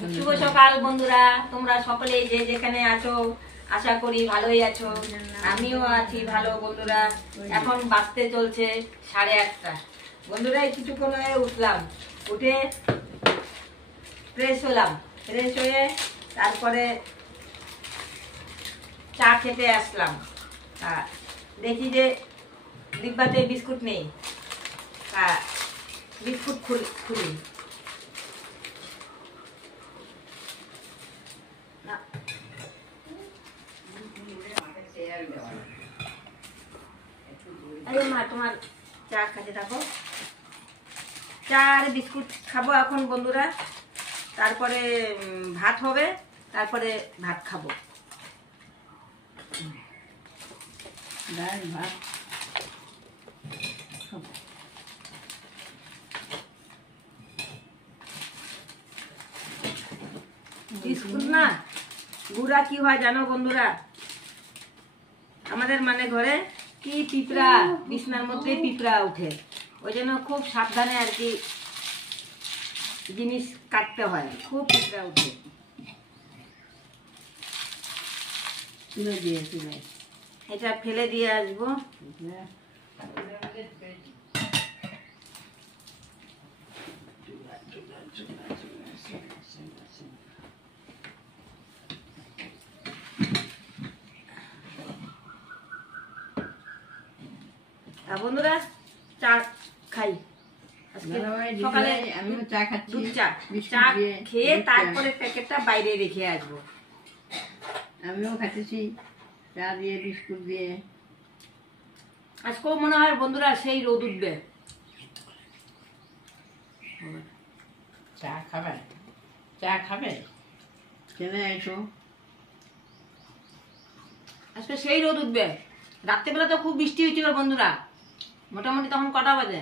শুভ সকাল বন্ধুরা, তোমরা সকলে যে যেখানে আছো আশা করি ভালোই আছো। আমিও আছি ভালো বন্ধুরা। এখন বাজতে চলছে 8:30। বন্ধুরা কিছুক্ষণ হয়ে উঠলাম, উঠে ফ্রেশ হলাম, ফ্রেশ হয়ে তারপরে চা খেতে আসলাম। দেখি যে ডিব্বাতে বিস্কুট নেই, বিস্কুট খুলি। মা তোমার চা খাতে থাকো, চা আর বিস্কুট খাবো এখন বন্ধুরা। তারপরে ভাত হবে, তারপরে ভাত খাবো। ভাত বিস্কুট না গুড়া কি হয় জানো বন্ধুরা? আমাদের মানে ঘরে কি পিঁপড়া, বিছনার মধ্যে পিঁপড়া উঠে, ওই জন্য খুব সাবধানে আর কি জিনিস কাটতে হয়, খুব পিঁপড়া উঠে। এটা ফেলে দিয়ে আসবো। বন্ধুরা চা খাই সকালে, আমিও চা খাচ্ছি। চা খেয়ে তারপরে প্যাকেটটা বাইরে রেখে আসবো। আমিও খাচ্ছি চা দিয়ে বিস্কুট দিয়ে। আজকেও মনে হয় বন্ধুরা সেই রোদ উঠবে। চা খাবে? চা খাবে? চলে এসো। আজকে সেই রোদ উঠবে। রাত্রেবেলা তো খুব বৃষ্টি হয়েছিল বন্ধুরা, মোটামুটি তখন কটা বাজে?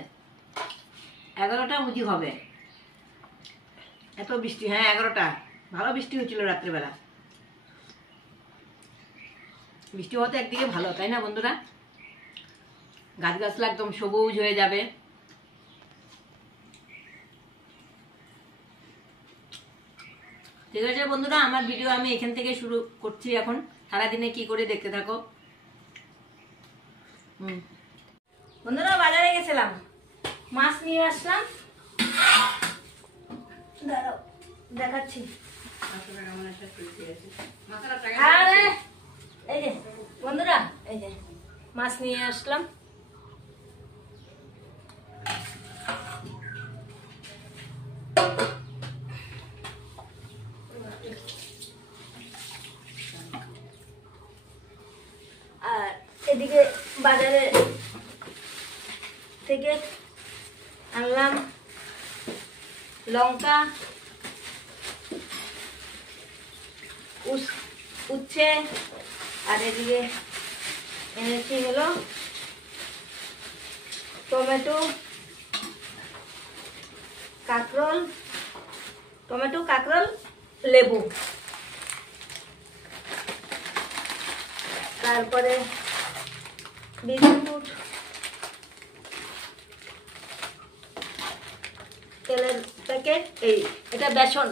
11টা বুঝি হবে, এত বৃষ্টি। হ্যাঁ 11টা, ভালো বৃষ্টি হয়েছিল রাত্রেবেলা। বৃষ্টি হতে একদিকে ভালো, তাই না বন্ধুরা? গাছগাছলা একদম সবুজ হয়ে যাবে। ঠিক আছে বন্ধুরা, আমার ভিডিও আমি এখান থেকে শুরু করছি। এখন সারাদিনে কি করে দেখতে থাকো। বন্ধুরা বাজারে গেছিলাম, মাছ নিয়ে আসলাম, দাঁড়াও দেখাচ্ছি। এই যে বন্ধুরা, এই যে মাছ নিয়ে আসলাম। আর এদিকে বাজারে থেকে আনলাম লঙ্কা, উচ্ছে, আর এদিকে এনেছি হলো টমেটো, কাঁকরোল, লেবু, তারপরে বিস্কুট, তেলের প্যাকেট, এটা বেসন,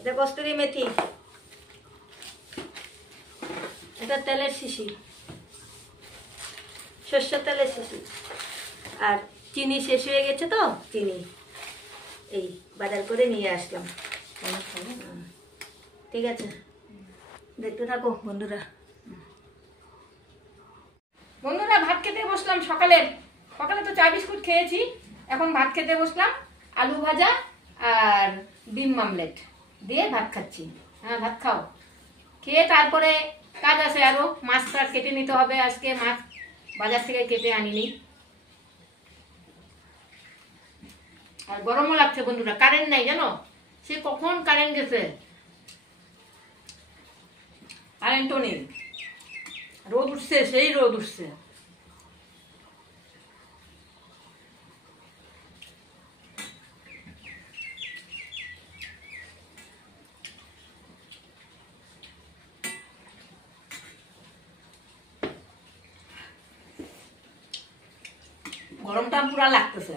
এটা কস্তুরি মেথি, এটা তেলের শিশি, সর্ষের তেলের শিশি, আর চিনি শেষ হয়ে গেছে তো চিনি এই বাজার করে নিয়ে আসলাম। ঠিক আছে, দেখতে থাকো বন্ধুরা। বন্ধুরা ভাত খেতে বসলাম। সকালে তো চা বিস্কুট খেয়েছি, এখন ভাত খেতে বসলাম। আলু ভাজা আর ডিম আমলেট দিয়ে ভাত খাচ্ছি। হ্যাঁ ভাত খাও, খেয়ে তারপরে কাজ আছে আরো। মাছটা কেটে নিতে হবে, আজকে মাছ বাজার থেকে কেটে আনিনি। আর গরমও লাগছে বন্ধুরা, কারেন্ট নাই জানো, সে কখন কারেন্ট গেছে, কারেন্টও নেই। রোদ উঠছে, সেই রোদ উঠছে। গরমটা পুরা লাগতেছে।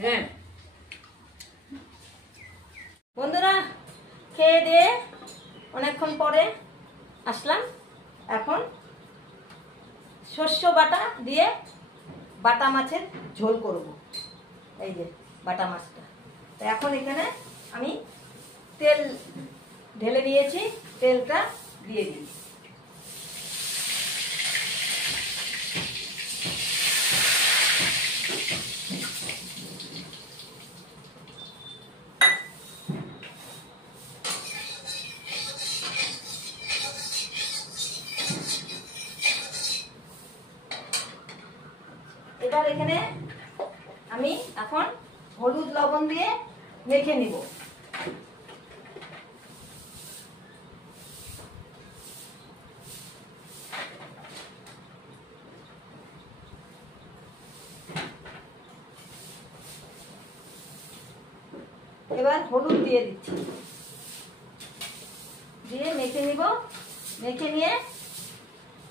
হ্যাঁ বন্ধুরা, খেয়ে দিয়ে অনেকক্ষণ পরে আসলাম। এখন শস্য বাটা দিয়ে বাটা মাছের ঝোল করব। এই যে বাটা মাছটা, তো এখন এখানে আমি তেল ঢেলে নিয়েছি, তেলটা দিয়ে দিই। এবার এখানে আমি এখন হলুদ লবণ দিয়ে মেখে নিব। এবার হলুদ দিয়ে দিচ্ছি, দিয়ে মেখে নিব। মেখে নিয়ে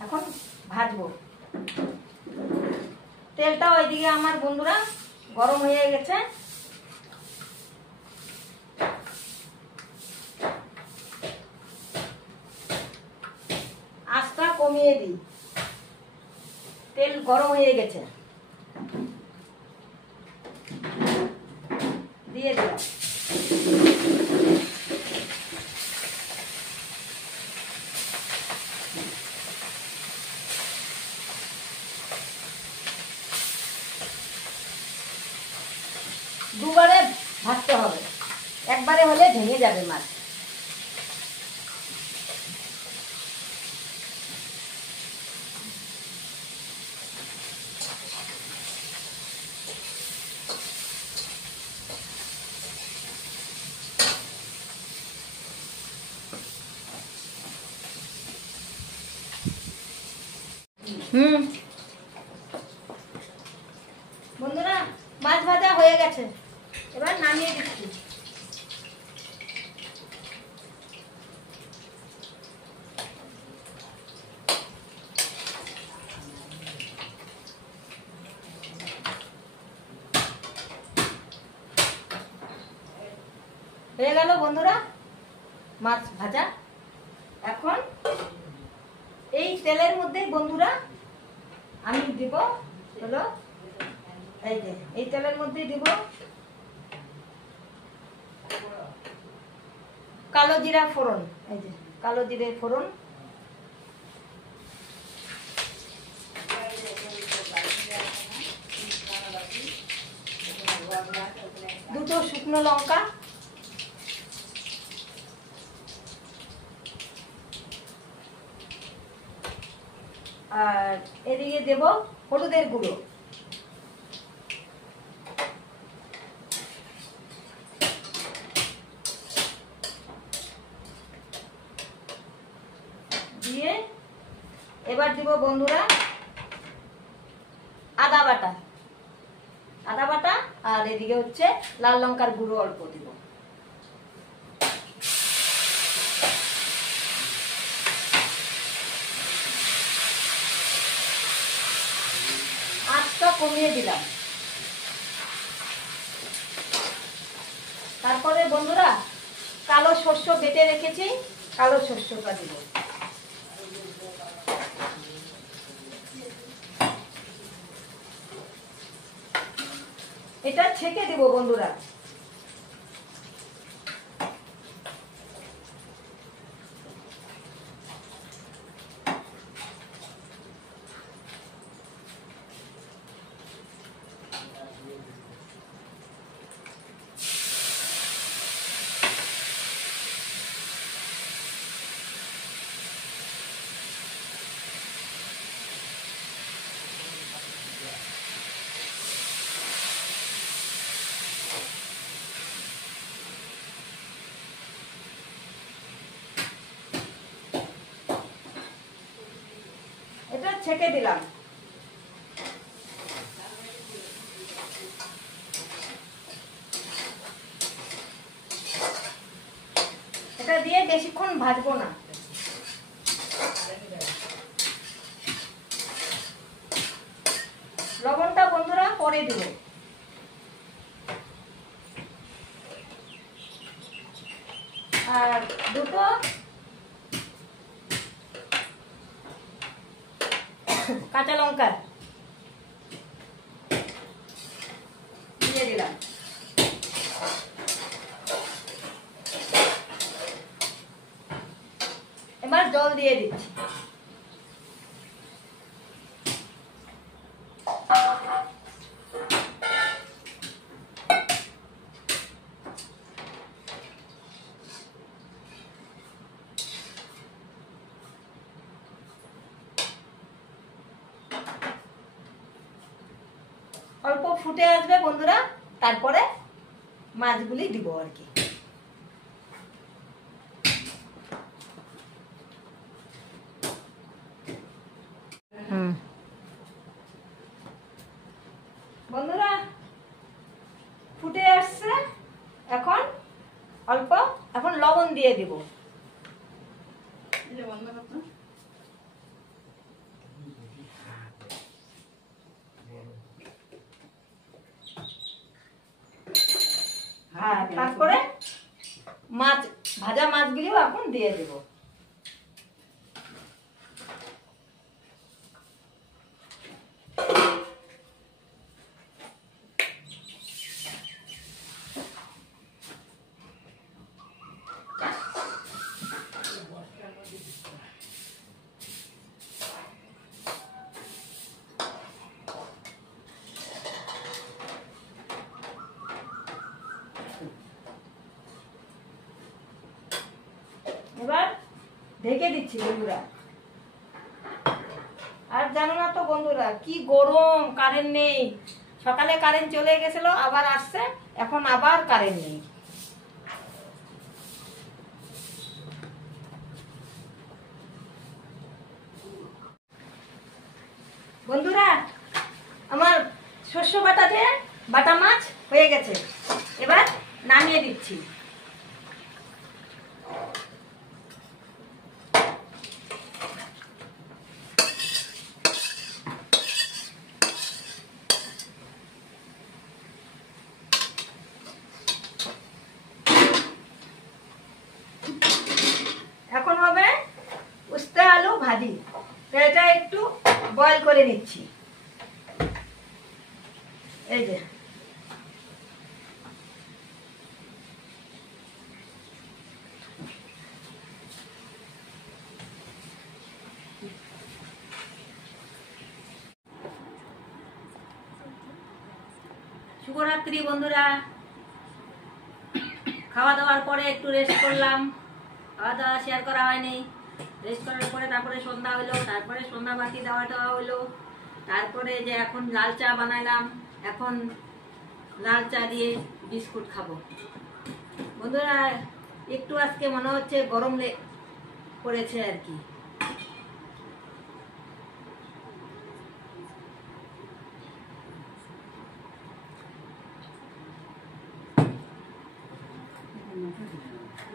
এখন ভাজবো। তেলটা ওইদিকে আমার বন্ধুরা গরম হয়ে গেছে। আঁচটা কমিয়ে দিই, তেল গরম হয়ে গেছে, দিয়ে দিলাম। দুবারে ভাজতে হবে, একবারে হলে ভেঙে যাবে মাছ। বন্ধুরা, মাছ ভাজা হয়ে গেছে, এবার নামিয়ে দিচ্ছি। হয়ে গেল বন্ধুরা মাছ ভাজা। এখন এই তেলের মধ্যে বন্ধুরা আমি দিব হলো, এই যে এই তেলের মধ্যে দিব কালো জিরা ফোড়ন। এই যে কালো জিরে ফোড়ন, দুটো শুকনো লঙ্কা, আর এদিকে দেব হলুদের গুঁড়ো, দিয়ে এবার দিব বন্ধুরা আদা বাটা, আদা বাটা, আর এদিকে হচ্ছে লাল লঙ্কার গুঁড়ো অল্প দিব। আঁচটা কমিয়ে দিলাম। তারপরে বন্ধুরা কালো শস্য বেটে রেখেছি, কালো শস্যটা দিব। এটা ছেঁকে দিব বন্ধুরা। এটা ছেঁকে দিলাম। এটা দিয়ে বেশিক্ষণ ভাজবো না। পরে দিব। আর দুটো কাঁচা লঙ্কা দিয়ে দিলাম। এবার জল দিয়ে দিচ্ছি। অল্প ফুটে আসবে বন্ধুরা, তারপরে মাছগুলি দিব আর কি। বন্ধুরা ফুটে আসছে, এখন অল্প এখন লবণ দিয়ে দিব। আর তারপরে মাছ, ভাজা মাছগুলিও এখন দিয়ে দেব। এবার ঢেকে দিচ্ছি বন্ধুরা। আর জানো না তো বন্ধুরা, কি গরম, কারেন্ট নেই। সকালে কারেন্ট চলে গেছিল, আবার আসছে, এখন আবার কারেন্ট নেই। বন্ধুরা আমার শস্য বাটা দিয়ে বাটা মাছ হয়ে গেছে, এবার নামিয়ে দিচ্ছি। এখন হবে উস্তা আলু ভাজি। তো এটা একটু বয়েল করে নিচ্ছি। এই যে শুভরাত্রি বন্ধুরা। খাওয়া দাওয়ার পরে একটু রেস্ট করলাম, খাওয়া দাওয়া শেয়ার করা হয়নি। রেস্ট করার পরে তারপরে সন্ধ্যা হলো, তারপরে সন্ধ্যা বাতি দেওয়া টাওয়া হলো, তারপরে যে এখন লাল চা বানাইলাম, এখন লাল চা দিয়ে বিস্কুট খাবো। বন্ধুরা একটু আজকে মনে হচ্ছে গরম পড়েছে আর কি।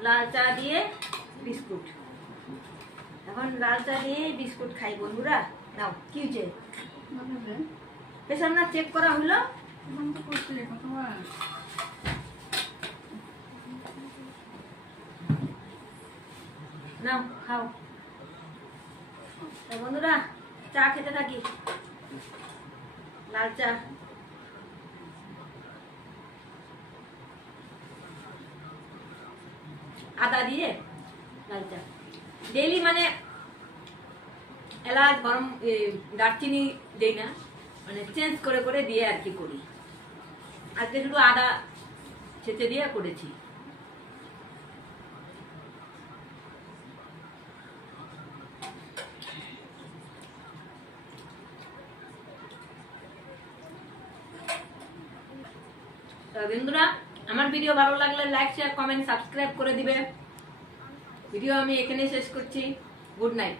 লাল চা দিয়ে বিস্কুট, এখন লাল চা দিয়ে বিস্কুট খাই বন্ধুরা। নাও কি হয়েছে, প্রেশার না চেক করা হলো? নাও খাও। বন্ধুরা চা খেতে থাকি, লাল চা। আদা দিয়ে লাল চা ডেইলি, মানে এলাচ গরম দারচিনি দেই না, মানে চেঞ্জ করে করে দিয়ে আর কি করি। আজকে শুধু আদা ছেঁচে দিয়ে করেছি। বন্ধুরা আমার ভিডিও ভালো লাগলে লাইক শেয়ার কমেন্ট সাবস্ক্রাইব করে দিবে। ভিডিও আমি এখানেই শেষ করছি। Good night.